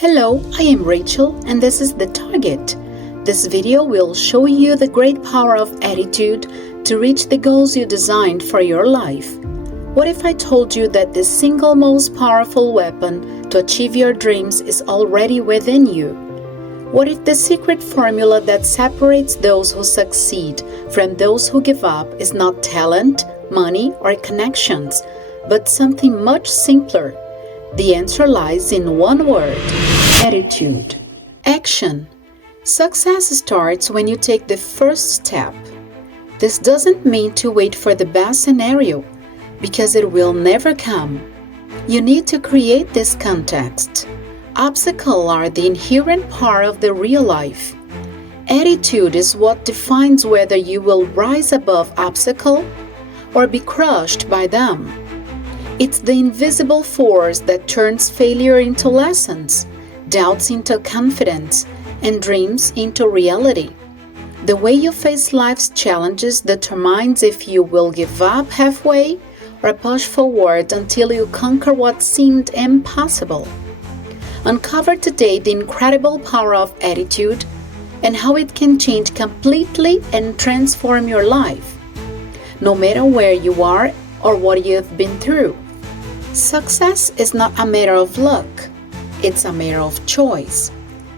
Hello, I am Rachel and this is The Target. This video will show you the great power of attitude to reach the goals you designed for your life. What if I told you that the single most powerful weapon to achieve your dreams is already within you? What if the secret formula that separates those who succeed from those who give up is not talent, money, or connections, but something much simpler? The answer lies in one word: attitude. Action. Success starts when you take the first step. This doesn't mean to wait for the best scenario, because it will never come. You need to create this context. Obstacles are the inherent part of the real life. Attitude is what defines whether you will rise above obstacle or be crushed by them. It's the invisible force that turns failure into lessons, doubts into confidence, and dreams into reality. The way you face life's challenges determines if you will give up halfway or push forward until you conquer what seemed impossible. Uncover today the incredible power of attitude and how it can change completely and transform your life, no matter where you are or what you've been through. Success is not a matter of luck, it's a matter of choice.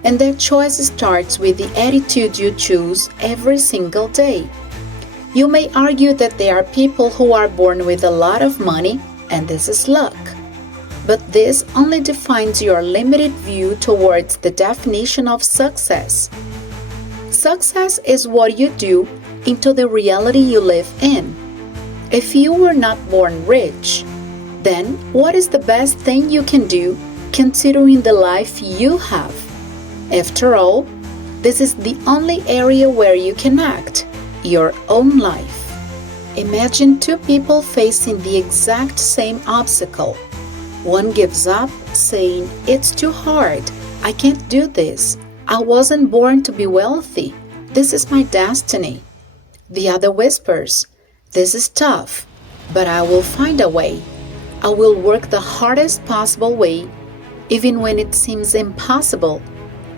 And that choice starts with the attitude you choose every single day. You may argue that there are people who are born with a lot of money and this is luck. But this only defines your limited view towards the definition of success. Success is what you do into the reality you live in. If you were not born rich, then what is the best thing you can do considering the life you have? After all, this is the only area where you can act your own life. Imagine two people facing the exact same obstacle. One gives up, saying, "It's too hard. I can't do this. I wasn't born to be wealthy. This is my destiny." The other whispers, "This is tough, but I will find a way. I will work the hardest possible way, even when it seems impossible,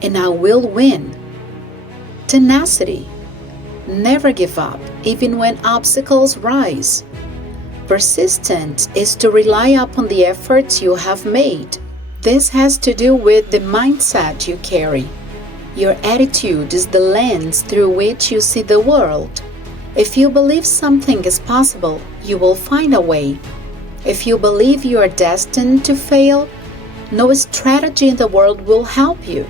and I will win." Tenacity. Never give up, even when obstacles rise. Persistence is to rely upon the efforts you have made. This has to do with the mindset you carry. Your attitude is the lens through which you see the world. If you believe something is possible, you will find a way. If you believe you are destined to fail, no strategy in the world will help you.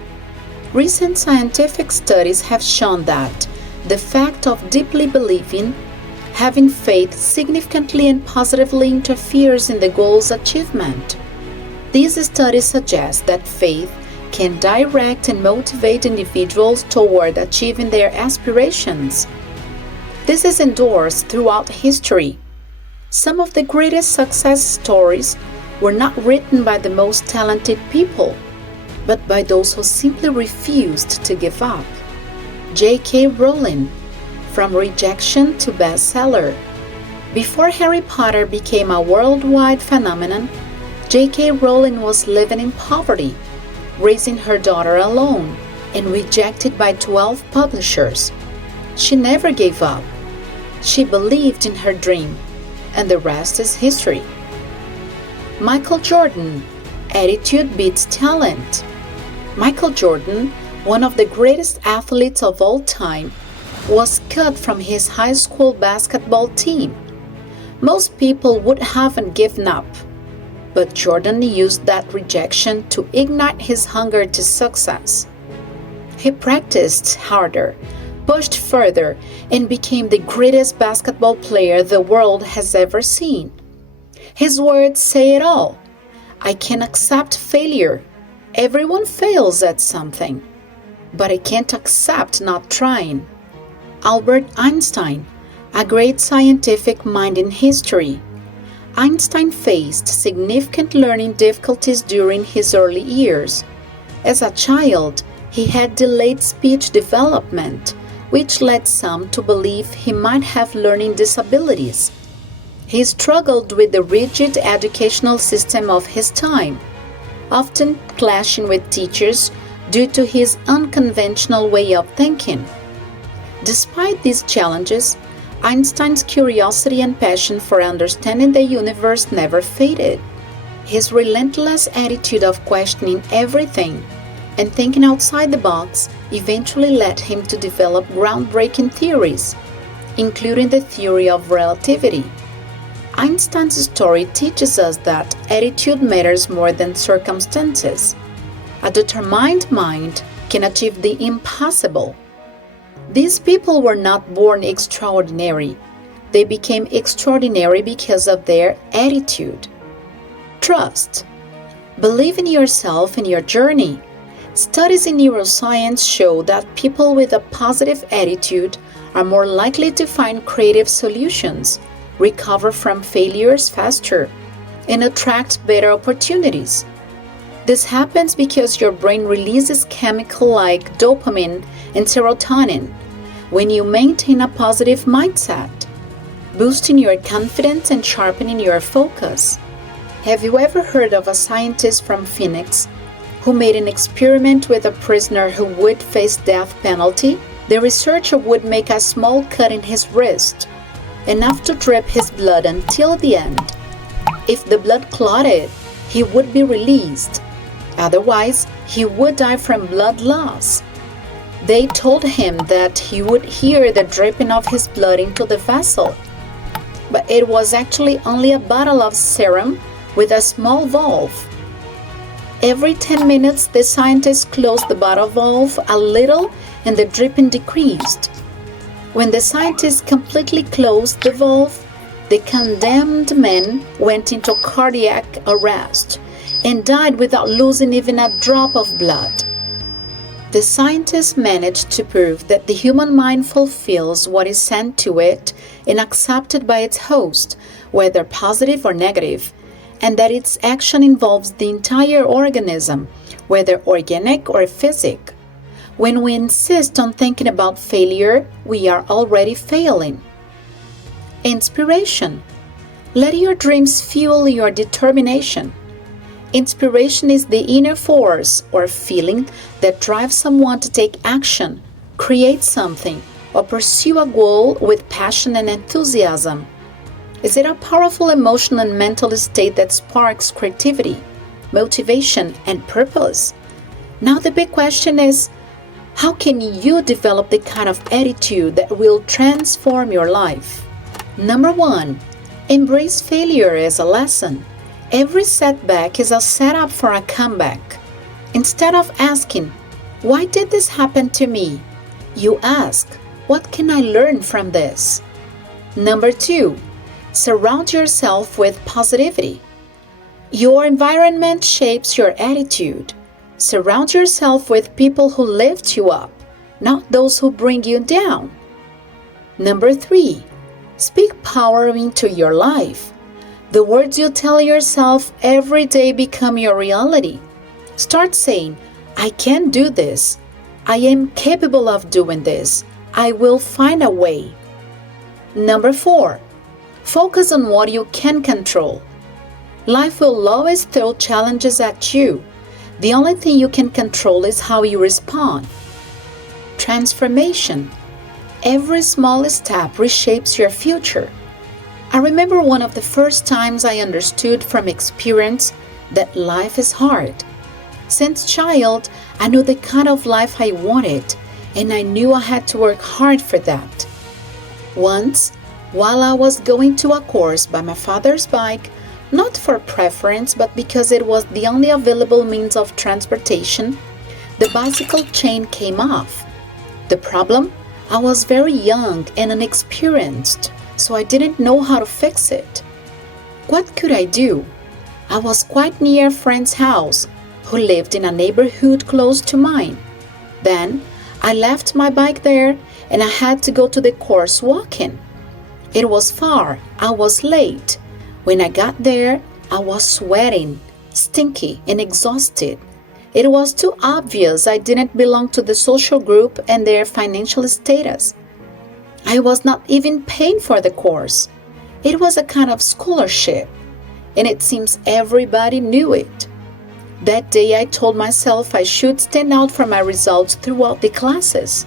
Recent scientific studies have shown that the fact of deeply believing, having faith significantly and positively interferes in the goal's achievement. These studies suggest that faith can direct and motivate individuals toward achieving their aspirations. This is endorsed throughout history. Some of the greatest success stories were not written by the most talented people, but by those who simply refused to give up. J.K. Rowling, from rejection to bestseller. Before Harry Potter became a worldwide phenomenon, J.K. Rowling was living in poverty, raising her daughter alone, and rejected by 12 publishers. She never gave up. She believed in her dream, and the rest is history. Michael Jordan, attitude beats talent. Michael Jordan, one of the greatest athletes of all time, was cut from his high school basketball team. Most people would haven't given up, but Jordan used that rejection to ignite his hunger to success. He practiced harder, pushed further, and became the greatest basketball player the world has ever seen. His words say it all. "I can accept failure. Everyone fails at something. But I can't accept not trying." Albert Einstein, a great scientific mind in history. Einstein faced significant learning difficulties during his early years. As a child, he had delayed speech development, which led some to believe he might have learning disabilities. He struggled with the rigid educational system of his time. often clashing with teachers due to his unconventional way of thinking. Despite these challenges, Einstein's curiosity and passion for understanding the universe never faded. His relentless attitude of questioning everything and thinking outside the box eventually led him to develop groundbreaking theories, including the theory of relativity. Einstein's story teaches us that attitude matters more than circumstances. A determined mind can achieve the impossible. These people were not born extraordinary. They became extraordinary because of their attitude. Trust. Believe in yourself and your journey. Studies in neuroscience show that people with a positive attitude are more likely to find creative solutions, recover from failures faster, and attract better opportunities. This happens because your brain releases chemicals like dopamine and serotonin when you maintain a positive mindset, boosting your confidence and sharpening your focus. Have you ever heard of a scientist from Phoenix who made an experiment with a prisoner who would face death penalty? The researcher would make a small cut in his wrist, enough to drip his blood until the end. If the blood clotted, he would be released. Otherwise, he would die from blood loss. They told him that he would hear the dripping of his blood into the vessel, but it was actually only a bottle of serum with a small valve. Every 10 minutes, the scientist closed the bottle valve a little and the dripping decreased. When the scientist completely closed the valve, the condemned man went into cardiac arrest and died without losing even a drop of blood. The scientists managed to prove that the human mind fulfills what is sent to it and accepted by its host, whether positive or negative, and that its action involves the entire organism, whether organic or physic. When we insist on thinking about failure, we are already failing. Inspiration. Let your dreams fuel your determination. Inspiration is the inner force or feeling that drives someone to take action, create something, or pursue a goal with passion and enthusiasm. Is it a powerful emotional and mental state that sparks creativity, motivation, and purpose? Now the big question is, how can you develop the kind of attitude that will transform your life? Number 1, embrace failure as a lesson. Every setback is a setup for a comeback. Instead of asking, why did this happen to me? You ask, what can I learn from this? Number 2, surround yourself with positivity. Your environment shapes your attitude. Surround yourself with people who lift you up, not those who bring you down. Number 3, speak power into your life. The words you tell yourself every day become your reality. Start saying, I can do this. I am capable of doing this. I will find a way. Number 4, focus on what you can control. Life will always throw challenges at you. The only thing you can control is how you respond. Transformation. Every small step reshapes your future. I remember one of the first times I understood from experience that life is hard. Since child, I knew the kind of life I wanted, and I knew I had to work hard for that. Once, while I was going to a course by my father's bike, not for preference but because it was the only available means of transportation, the bicycle chain came off. The problem? I was very young and inexperienced, so I didn't know how to fix it. What could I do? I was quite near a friend's house who lived in a neighborhood close to mine. Then I left my bike there and I had to go to the course walking. It was far. I was late. When I got there, I was sweating, stinky, and exhausted. It was too obvious I didn't belong to the social group and their financial status. I was not even paying for the course. It was a kind of scholarship, and it seems everybody knew it. That day I told myself I should stand out for my results throughout the classes.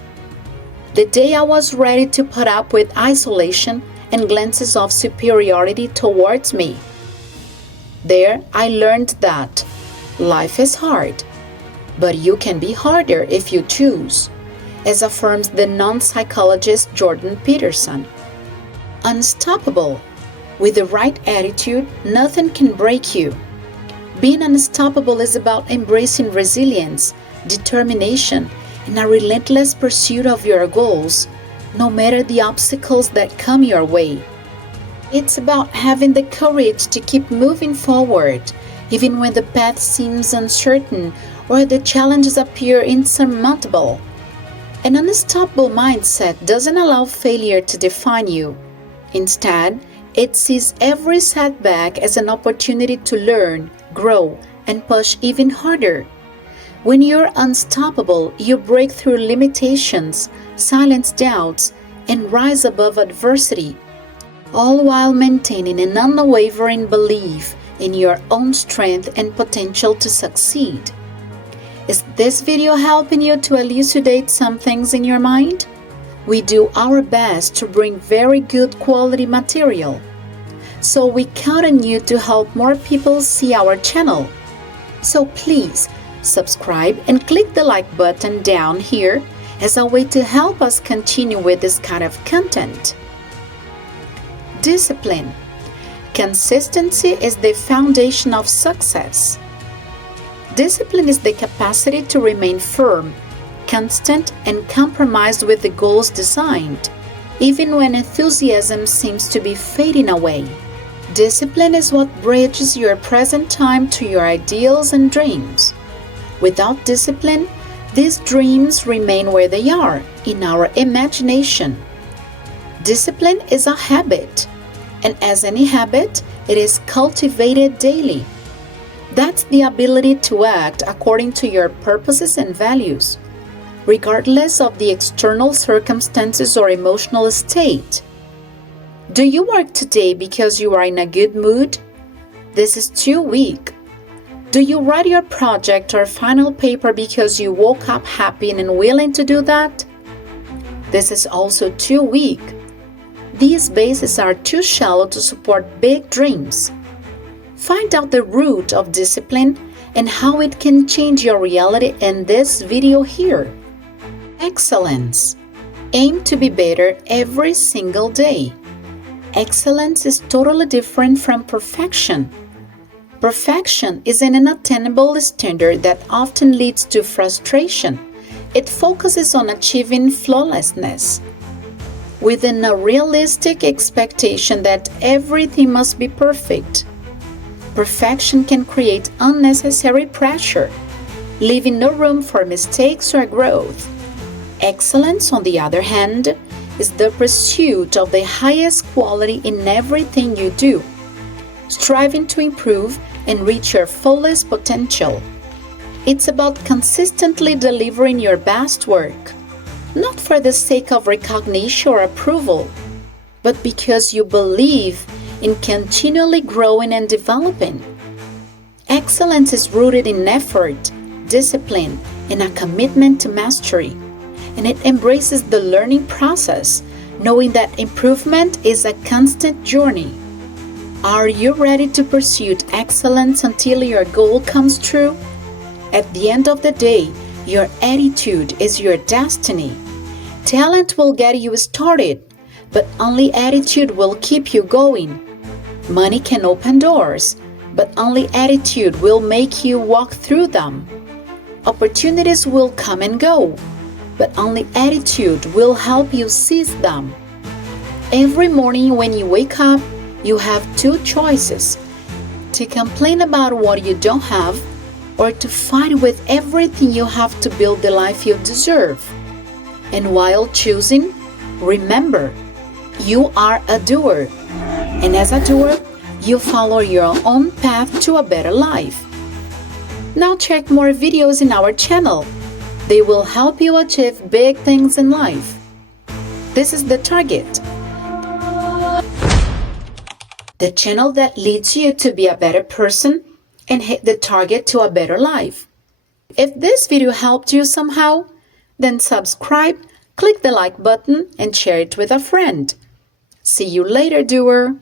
The day I was ready to put up with isolation and glances of superiority towards me. There I learned that life is hard, but you can be harder if you choose, as affirms the non-psychologist Jordan Peterson. Unstoppable. With the right attitude, nothing can break you. Being unstoppable is about embracing resilience, determination, and a relentless pursuit of your goals, no matter the obstacles that come your way. It's about having the courage to keep moving forward, even when the path seems uncertain or the challenges appear insurmountable. An unstoppable mindset doesn't allow failure to define you. Instead, it sees every setback as an opportunity to learn, grow, and push even harder. When you're unstoppable, you break through limitations, silence doubts, and rise above adversity, all while maintaining an unwavering belief in your own strength and potential to succeed. Is this video helping you to elucidate some things in your mind? We do our best to bring very good quality material, so we count on you to help more people see our channel. So please subscribe and click the like button down here as a way to help us continue with this kind of content. Discipline. Consistency is the foundation of success. Discipline is the capacity to remain firm, constant, and compromised with the goals designed, even when enthusiasm seems to be fading away. Discipline is what bridges your present time to your ideals and dreams. Without discipline, these dreams remain where they are, in our imagination. Discipline is a habit, and as any habit, it is cultivated daily. That's the ability to act according to your purposes and values, regardless of the external circumstances or emotional state. Do you work today because you are in a good mood? This is too weak. Do you write your project or final paper because you woke up happy and willing to do that? This is also too weak. These bases are too shallow to support big dreams. Find out the root of discipline and how it can change your reality in this video here. Excellence. Aim to be better every single day. Excellence is totally different from perfection. Perfection is an unattainable standard that often leads to frustration. It focuses on achieving flawlessness, within a realistic expectation that everything must be perfect. Perfection can create unnecessary pressure, leaving no room for mistakes or growth. Excellence, on the other hand, is the pursuit of the highest quality in everything you do, striving to improve and reach your fullest potential. It's about consistently delivering your best work, not for the sake of recognition or approval, but because you believe in continually growing and developing. Excellence is rooted in effort, discipline, and a commitment to mastery, and it embraces the learning process, knowing that improvement is a constant journey. Are you ready to pursue excellence until your goal comes true? At the end of the day, your attitude is your destiny. Talent will get you started, but only attitude will keep you going. Money can open doors, but only attitude will make you walk through them. Opportunities will come and go, but only attitude will help you seize them. Every morning when you wake up, you have two choices: to complain about what you don't have, or to fight with everything you have to build the life you deserve. And while choosing, remember, you are a doer. And as a doer, you follow your own path to a better life. Now check more videos in our channel. They will help you achieve big things in life. This is the target. The channel that leads you to be a better person and hit the target to a better life. If this video helped you somehow, then subscribe, click the like button, and share it with a friend. See you later, doer!